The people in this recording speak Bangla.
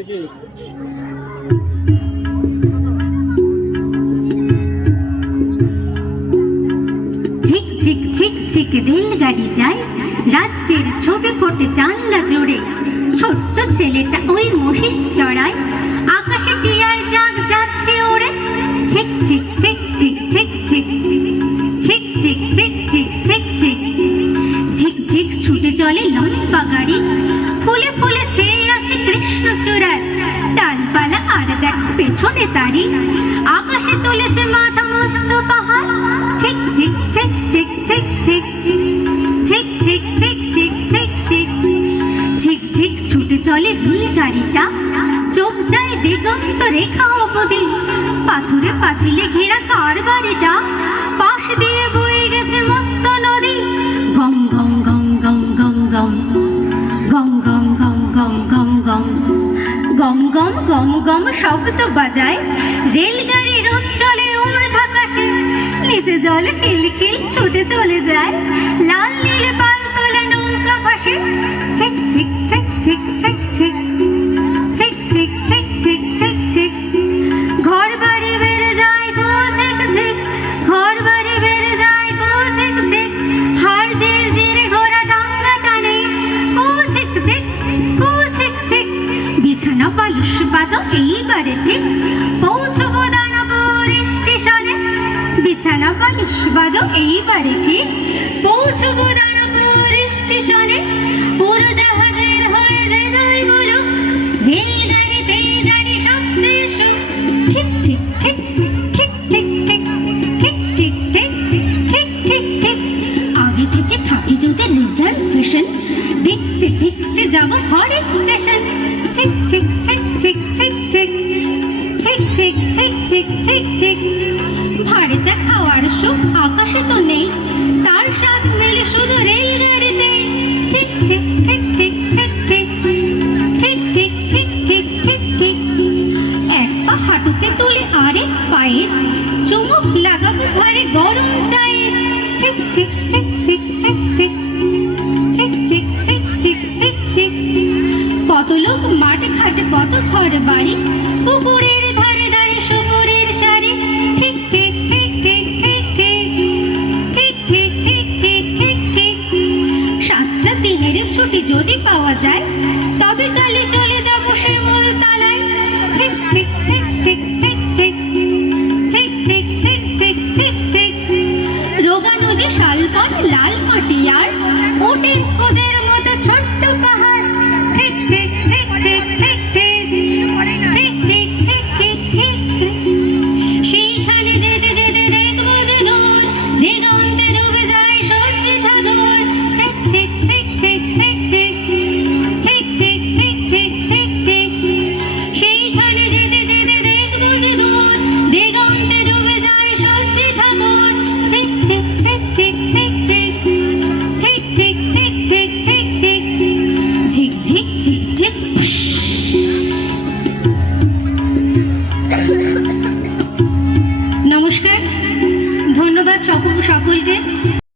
ঝিক ঝিক ঝিক ঝিক রেলগাড়ি যায়। রাজ্যের ছবি ফোটে জানলা জুড়ে। ছেয়ে আছে কৃষ্ণচূড়ার ডালপালা আর দেখো পেছনে তারি। আকাশে তুলেছে মাথা মস্ত পাহাড়। ছিক ছিক ছিক ছিক ছিক ছিক। ছিক ছিক ছিক ছিক ছিক ছিক। ঝিক ঝিক, ছুটে চলে রেল গাড়িটা। চোখ যায় দিগন্ত রেখা অবধি। পাথুরে পাঁচিলে ঘেরা কার বাড়িটা গম গম গম গম শব্দ বাজায়। রেলগাড়ির চলে ঊর্ধ্ব আকাশে নিচে জল খিলখিল ছুটে চলে যায়। লাল নীলে পাল তোলে নৌকা ভাসে। ছিক ছিক ছিক ছিক ছিক ছিক সোনা পালিশ বাদক এইবারেতে পৌঁছবো বিছানা ছিক ছিক ছিক ছিক ছিক ছিক ছিক ছিক ছিক ছিক ছিক ছিক ভাড়ে যা খাওয়ার সুখ আকাশে তো নেই। তার স্বাদ মেলে শুধু রেলগাড়িতে পুকুরের ধারে ধারে সুপুরের সারি ঠিক ঠিক ঠিক ঠিক ঠিক ঠিক। ঠিক ঠিক ঠিক ঠিক ঠিক ঠিক। সাতটা দিনের ছুটি যদি পাওয়া যায়, তবে কালে চলে যাব সে মূল তালায়। ছিক ছিক ছিক ছিক ছিক ছিক। ছিক ছিক ছিক ছিক ছিক রোগা নদী শালবন লাল মাটি আর কোজের মতো ছোট্ট পাহাড়।